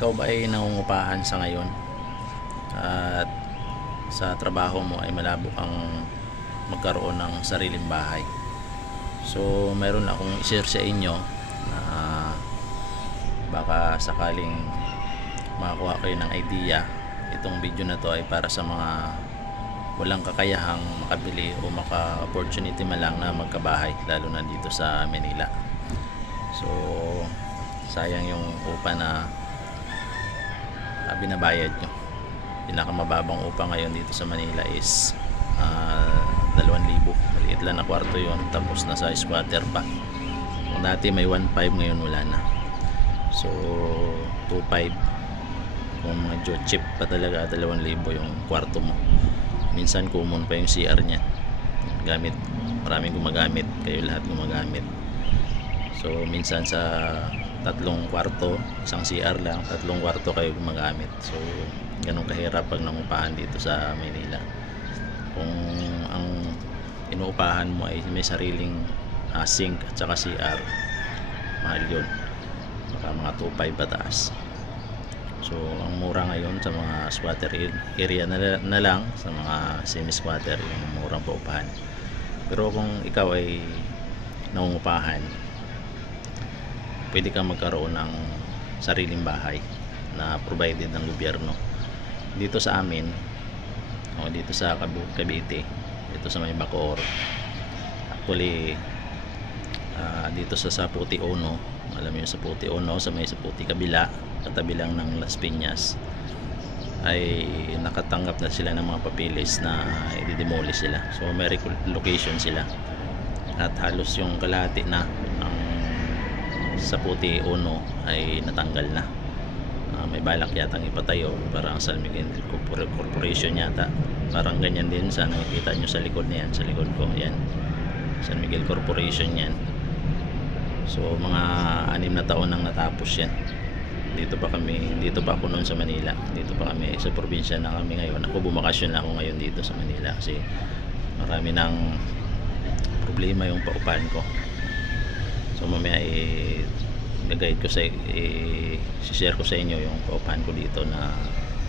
Ikaw ba ay nangungupahan sa ngayon at sa trabaho mo ay malabo kang magkaroon ng sariling bahay? So mayroon akong i-share sa inyo na baka sakaling makakuha kayo ng idea. Itong video na to ay para sa mga walang kakayahang makabili o maka-opportunity man lang na magkabahay, lalo na dito sa Manila. So sayang yung upa na binabayad nyo. Pinakamababang upa ngayon dito sa Manila is 2,000. Maliit lang na kwarto yon, tapos nasa squatter pa. Kung dati may 1,500, ngayon wala na. So 2,500. Kung medyo cheap pa talaga, 2,000 yung kwarto mo. Minsan common pa yung CR nya, gamit, maraming gumagamit, kayo lahat gumagamit. So minsan sa 3 kwarto, isang CR lang, 3 kwarto kayo gumagamit. So ganun kahirap pag nangupahan dito sa Manila. Kung ang inuupahan mo ay may sariling sink at saka CR, mahal yun, baka mga 2,500 pataas. So ang mura ngayon sa mga squatter area na lang, sa mga semi-squatter yung murang paupahan. Pero kung ikaw ay nangungupahan, pwede kang magkaroon ng sariling bahay na provided ng gobyerno. Dito sa amin, dito sa Cavite, dito sa may Bacoor, actually dito sa Saputi Ono, alam mo yung Saputi Ono, sa may Saputi kabila, katabi lang ng Las Piñas, ay nakatanggap na sila ng mga papilis na i-demolish sila. So may location sila at halos yung kalahati na ng Saputi Ono ay natanggal na. May balak yatang ipatayo, parang San Miguel Corporation yata, parang ganyan din sa nakikita nyo sa likod niyan, sa likod ko yan, San Miguel Corporation yan. So mga 6 na taon nang natapos yan. Dito pa ako noon sa Manila, dito pa kami sa probinsya na kami ngayon. Ako bumakasyon na ako ngayon dito sa Manila kasi marami ng problema yung paupahan ko. So mamaya i-guide ko share ko sa inyo yung paupahan ko dito na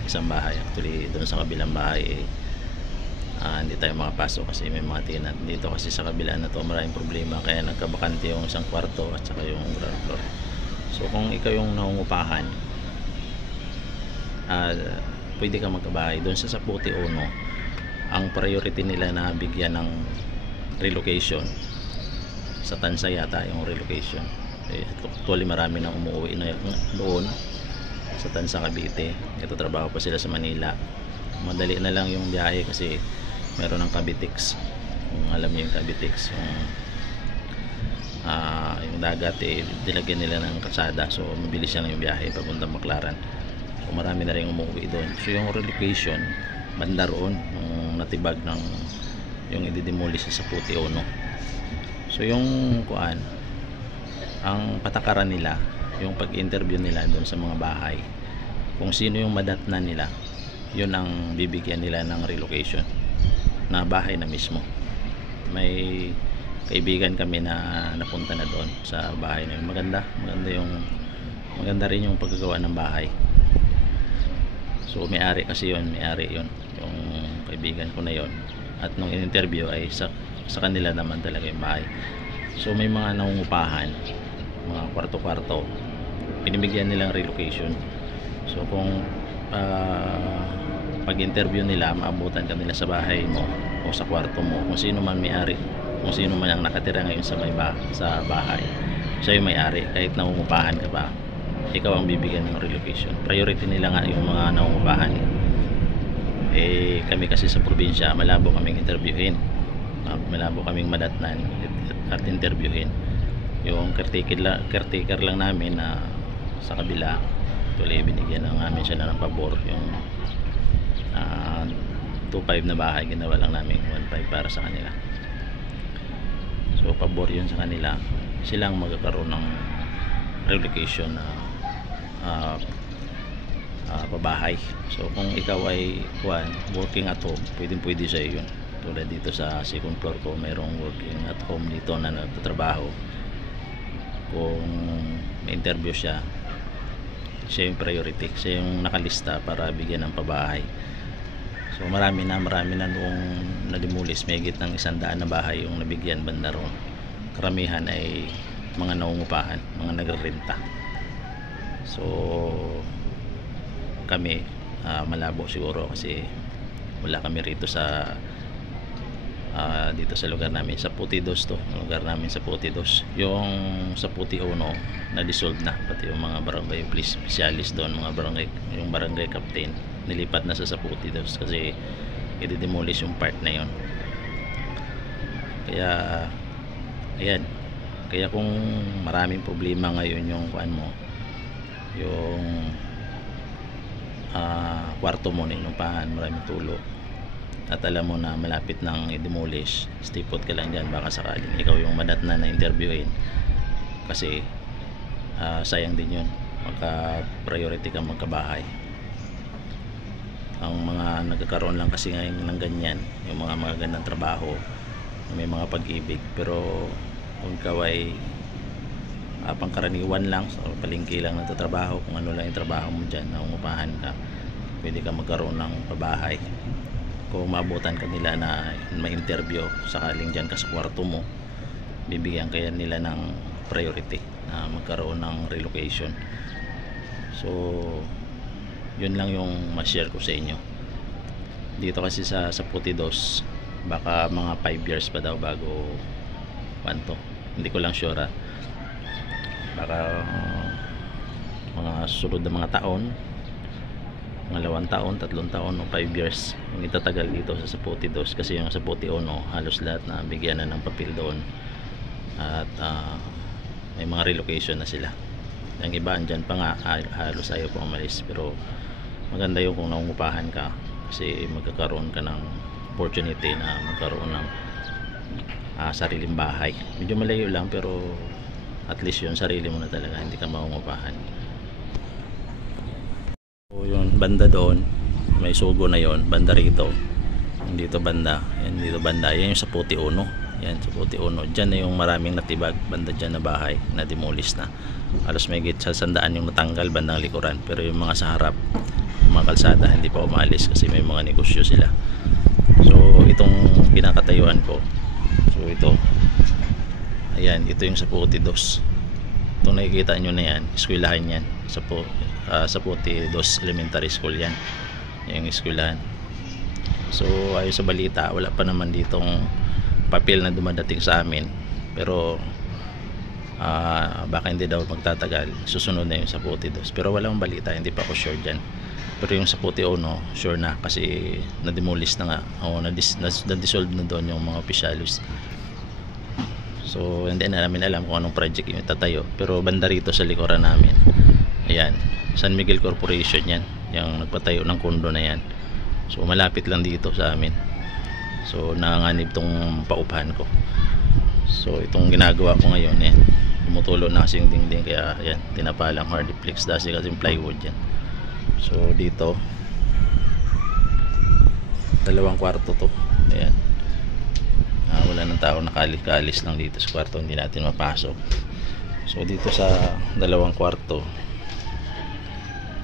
isang bahay. Actually doon sa kabilang bahay hindi tayo makapasok kasi may mga tenant dito, kasi sa kabila na to maraming problema, kaya nagkabakante yung isang kwarto at saka yung ground floor. So kung ikaw yung nangungupahan, pwede kang magkabahay doon sa Saputi Ono. Ang priority nila na bigyan ng relocation sa Tansa yata yung relocation. Actually marami nang umuwi na doon sa Tansa, Cavite. Ito trabaho pa sila sa Manila. Madali na lang yung biyahe kasi meron ng Cavitex. Kung alam niyo yung Cavitex, yung dagat dilagyan nila ng kalsada, so mabilis lang yung biyahe papuntang Baclaran. So marami na rin umuwi doon. So yung relocation banda roon, yung natibag ng yung i-demolish sa Saputi Ono. So yung ang patakaran nila, yung pag-interview nila doon sa mga bahay, kung sino yung madatnan nila, yun ang bibigyan nila ng relocation na bahay na mismo. May kaibigan kami na napunta na doon sa bahay na yun. Maganda rin yung paggawa ng bahay. So may-ari kasi yun, yung kaibigan ko na yun. At nung in-interview ay sa kanila naman talaga yung bahay. So may mga nangungupahan, mga kwarto-kwarto, pinibigyan nilang relocation. So kung pag-interview nila, maabutan ka nila sa bahay mo o sa kwarto mo, kung sino man may-ari, kung sino man ang nakatira ngayon sa bahay, siya yung may-ari. Kahit nangungupahan ka pa, ikaw ang bibigyan ng relocation. Priority nila nga yung mga nangungupahan. Kami kasi sa probinsya, malabo kaming interviewin, malabo kaming madatnan at interviewin. Yung caretaker lang namin na sa kabila, tuloy binigyan ng namin siya ng pabor. Yung 2,500 na bahay, ginawa lang namin 1,500 para sa kanila. So pabor yun sa kanila, silang magkakaroon ng relocation na pabahay. So kung ikaw ay working at home, pwede sa'yo yun. Tulad dito sa second floor ko, mayroong working at home dito na nagtatrabaho. Kung may interview siya, siya yung priority, siya yung nakalista para bigyan ng pabahay. So marami na noong nadimulis, may higit ng 100 na bahay yung nabigyan banda roon. Karamihan ay mga naungupahan, mga nagrerenta. So kami malabo siguro kasi wala kami rito sa dito sa lugar namin sa Puti 2 to, lugar namin sa Puti 2. Yung sa Puti 1 na dissolve na, pati yung mga barangay police specialist doon, mga barangay, yung barangay captain nilipat na sa Puti 2 kasi i-demolish yung part na yon. Kaya ayan, kaya kung maraming problema ngayon yung kuan mo, yung kwarto mo na inupahan, maraming tulo, at alam mo na malapit nang i-demolish, stay put ka lang dyan, baka sakaling ikaw yung madatnan na interviewin kasi sayang din yun, magka priority ka magkabahay. Ang mga nagkakaroon lang kasi ngayon ng ganyan, yung mga magagandang trabaho, may mga pag-ibig, pero kung ikaw ay pangkaraniwan lang, so palingki lang nagtatrabaho, kung ano lang yung trabaho mo dyan, naungupahan ka, pwede ka magkaroon ng pabahay. Kung maabutan ka nila na ma-interview sakaling dyan ka sa kwarto mo, bibigyan kaya nila ng priority na magkaroon ng relocation. So yun lang yung ma-share ko sa inyo dito kasi sa Puti 2. Baka mga 5 years pa daw bago to, hindi ko lang sure baka mga sunod na mga taon, mga 2 taon, 3 taon o 5 years yung itatagal dito sa Puti 2 kasi yung sa Puti 1 halos lahat na bigyan na ng papel doon at may mga relocation na sila. Yung iba andyan pa nga, halos ayaw pa umalis, pero maganda yung kung naungupahan ka kasi magkakaroon ka ng opportunity na magkaroon ng sariling bahay. Medyo malayo lang pero at least yun, sarili mo na talaga, hindi ka maungupahan. So yung banda doon, may sugo na yon, banda rito, dito banda, yan dito banda, yan yung sa Puti 1, yan sa Puti 1, dyan na yung maraming natibag, banda dyan na bahay na demolish na, halos may higit sa 100 yung natanggal bandang likuran, pero yung mga sa harap, mga kalsada, hindi pa umalis kasi may mga negosyo sila. So itong pinakatayuan ko, so ito, ayan, ito yung sa Puti 2. Itong nakikita nyo na yan, eskwelahan yan sa Puti 2 Elementary School yan, yung eskwelahan. So ayon sa balita, wala pa naman ditong papel na dumadating sa amin, pero baka hindi daw magtatagal, susunod na yung sa Puti 2, pero walang balita, hindi pa ako sure dyan. Pero yung sa Puti 1 sure na kasi na-demolish na nga, o na-dissolve na doon yung mga opisyalis. So hindi na namin alam kung anong project yung itatayo, pero banda rito sa likuran namin, ayan, San Miguel Corporation yan, yung nagpatayo ng kondo na yan. So malapit lang dito sa amin, so nanganganib tong paupahan ko. So itong ginagawa ko ngayon, tumutulo na kasing dingding, kaya ayan, tinapalang hardiplex dasi kasing plywood yan. So dito 2 kwarto to, ayan, wala nang tao, nakalis lang dito sa kwarto, hindi natin mapasok. So dito sa 2 kwarto,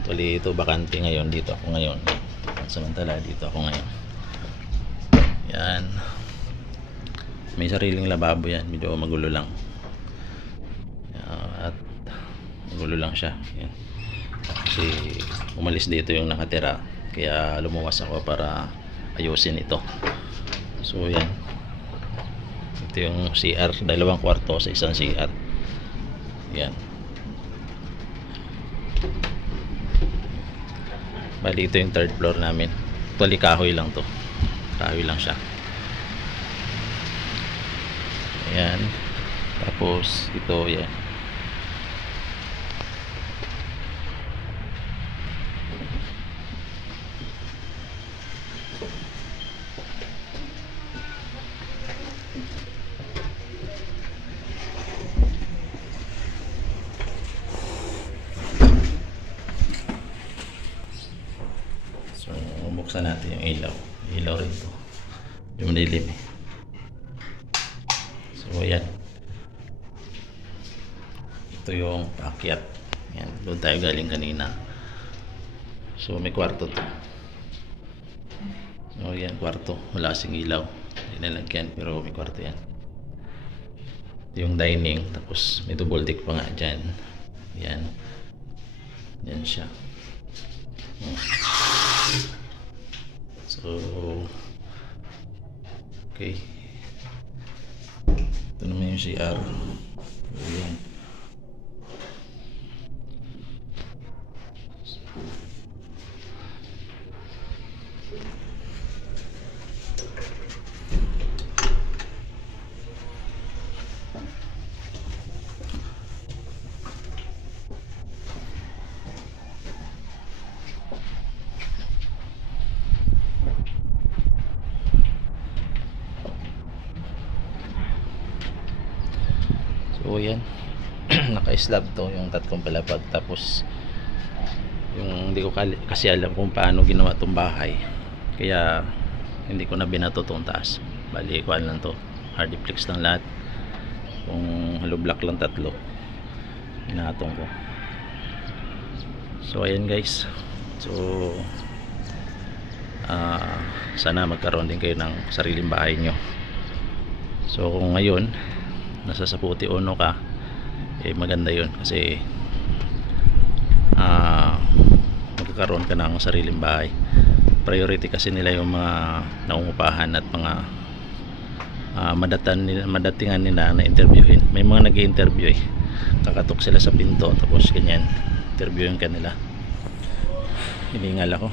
tuloy ito bakante ngayon, dito ako ngayon, samantala dito ako ngayon. Yan, may sariling lababo yan, medyo magulo lang, at magulo lang siya yan. Kasi umalis dito yung nakatira, kaya lumuwas ako para ayusin ito. So yan, ito yung CR, 2 kwarto sa isang CR. Yan, bali ito yung 3rd floor namin. Actually kahoy lang to, kahoy lang siya. Ayan, tapos ito yan, buksan natin yung ilaw rito, yung dilim So yan, ito yung paakyat, Yan, doon tayo galing kanina. So may kwarto to. So yan, kwarto. Wala kasing ilaw. Hindi nalagyan, pero may kwarto yan. Yung dining, tapos may double deck pa nga dyan. Yan. Yan siya. So okay. Ito naman yung CR. Ayan. So yan. Naka-slab to yung tatlong palapag, tapos yung hindi ko kasi alam kung paano ginawa tong bahay, kaya hindi ko na binato tong taas. Bali kuan lang to, hardiplex lang lahat, kung hollow block lang tatlo binatong ko. So ayan guys, so sana magkaroon din kayo ng sariling bahay nyo. So kung ngayon nasa Saputi Ono ka, eh maganda yun kasi magkakaroon ka ng sariling bahay. Priority kasi nila yung mga naungupahan at mga madatingan nila na interviewin. May mga nag-i-interview eh, kakatok sila sa pinto tapos ganyan, interviewin ka nila. Hiningal ako.